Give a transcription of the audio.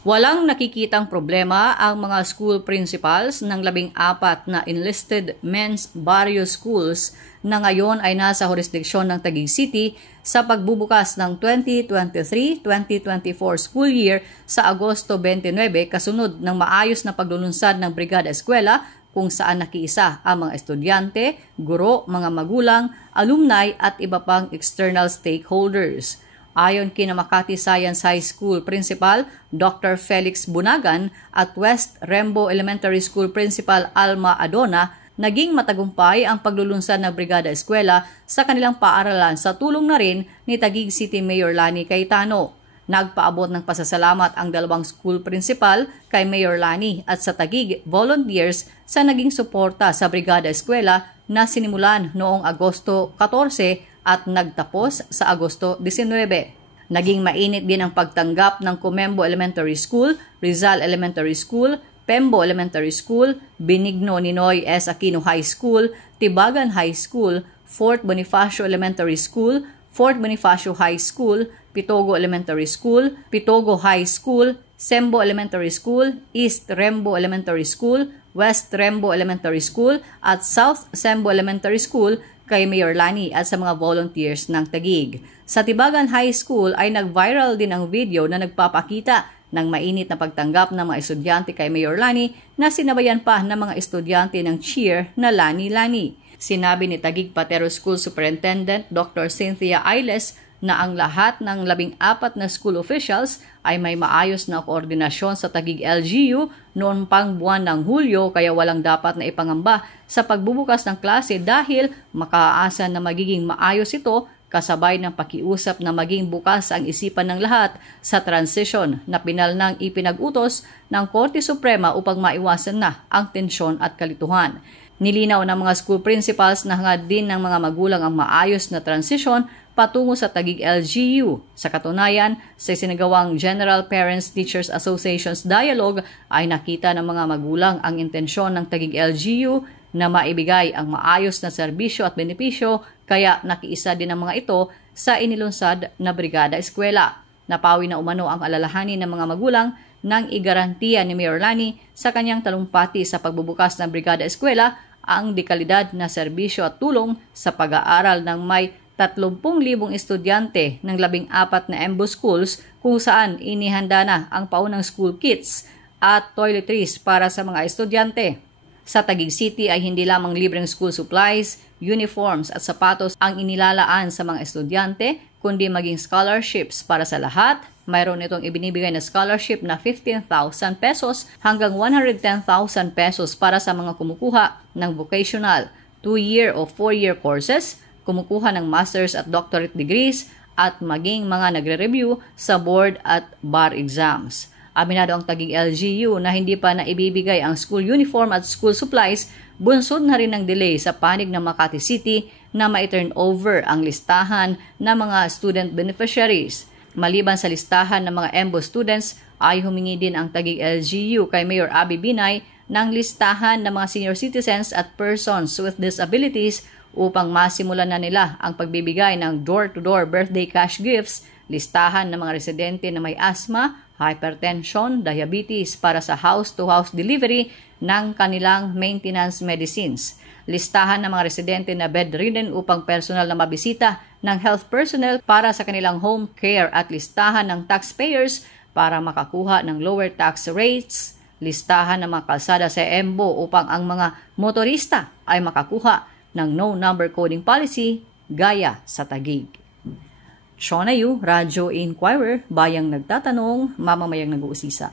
Walang nakikitang problema ang mga school principals ng 14 na enlisted men's barrio schools na ngayon ay nasa jurisdiksyon ng Taguig City sa pagbubukas ng 2023-2024 school year sa Agosto 29 kasunod ng maayos na paglulunsad ng Brigada Eskwela kung saan nakiisa ang mga estudyante, guro, mga magulang, alumni at iba pang external stakeholders. Ayon kina Makati Science High School Principal Dr. Felix Bunagan at West Rembo Elementary School Principal Alma Adona, naging matagumpay ang paglulunsad ng Brigada Eskwela sa kanilang paaralan sa tulong na rin ni Taguig City Mayor Lani Cayetano. Nagpaabot ng pasasalamat ang dalawang school principal kay Mayor Lani at sa Taguig volunteers sa naging suporta sa Brigada Eskwela na sinimulan noong Agosto 14 at nagtapos sa Agosto 19. Naging mainit din ang pagtanggap ng Comembo Elementary School, Rizal Elementary School, Pembo Elementary School, Benigno Ninoy S. Aquino High School, Tibagan High School, Fort Bonifacio Elementary School, Fort Bonifacio High School, Pitogo Elementary School, Pitogo High School, Sembo Elementary School, East Rembo Elementary School, West Rembo Elementary School at South Sembo Elementary School kay Mayor Lani at sa mga volunteers ng Taguig. Sa Tibagan High School ay nag-viral din ang video na nagpapakita ng mainit na pagtanggap ng mga estudyante kay Mayor Lani na sinabayan pa ng mga estudyante ng cheer na Lani Lani. Sinabi ni Taguig Patero School Superintendent Dr. Cynthia Ailes na ang lahat ng 14 na school officials ay may maayos na koordinasyon sa Taguig LGU noon pang buwan ng Hulyo kaya walang dapat na ipangamba sa pagbubukas ng klase dahil makaasa na magiging maayos ito kasabay ng pakiusap na maging bukas ang isipan ng lahat sa transition na pinal ng ipinag-utos ng Korte Suprema upang maiwasan na ang tensyon at kalituhan. Nilinaw ng mga school principals na hangad din ng mga magulang ang maayos na transition patungo sa Taguig LGU. Sa katunayan, sa sinagawang General Parents Teachers Association's Dialogue ay nakita ng mga magulang ang intensyon ng Taguig LGU na maibigay ang maayos na serbisyo at benepisyo kaya nakiisa din ang mga ito sa inilunsad na Brigada Eskwela. Napawi na umano ang alalahanin ng mga magulang nang igarantiya ni Mayor Lani sa kanyang talumpati sa pagbubukas ng Brigada Eskwela ang dekalidad na serbisyo at tulong sa pag-aaral ng may 30,000 estudyante ng 14 na EMBO schools kung saan inihanda na ang paunang school kits at toiletries para sa mga estudyante. Sa Taguig City ay hindi lamang libreng school supplies, uniforms at sapatos ang inilalaan sa mga estudyante, kundi maging scholarships para sa lahat. Mayroon itong ibinibigay na scholarship na 15,000 pesos hanggang 110,000 pesos para sa mga kumukuha ng vocational, 2-year o 4-year courses, kumukuha ng master's at doctorate degrees at maging mga nagre-review sa board at bar exams. Aminado ang Taguig LGU na hindi pa naibibigay ang school uniform at school supplies, bunsod na rin ng delay sa panig ng Makati City na ma-turn over ang listahan ng mga student beneficiaries. Maliban sa listahan ng mga EMBO students, ay humingi din ang Taguig LGU kay Mayor Abby Binay ng listahan ng mga senior citizens at persons with disabilities upang masimulan na nila ang pagbibigay ng door-to-door birthday cash gifts, listahan ng mga residente na may asthma, hypertension, diabetes para sa house-to-house delivery ng kanilang maintenance medicines, listahan ng mga residente na bedridden upang personal na mabisita ng health personnel para sa kanilang home care at listahan ng taxpayers para makakuha ng lower tax rates, listahan ng mga kalsada sa EMBO upang ang mga motorista ay makakuha ng no number coding policy gaya sa Taguig. Shona Yu, Radyo Inquirer, bayang nagtatanong, mamamayang nag-uusisa.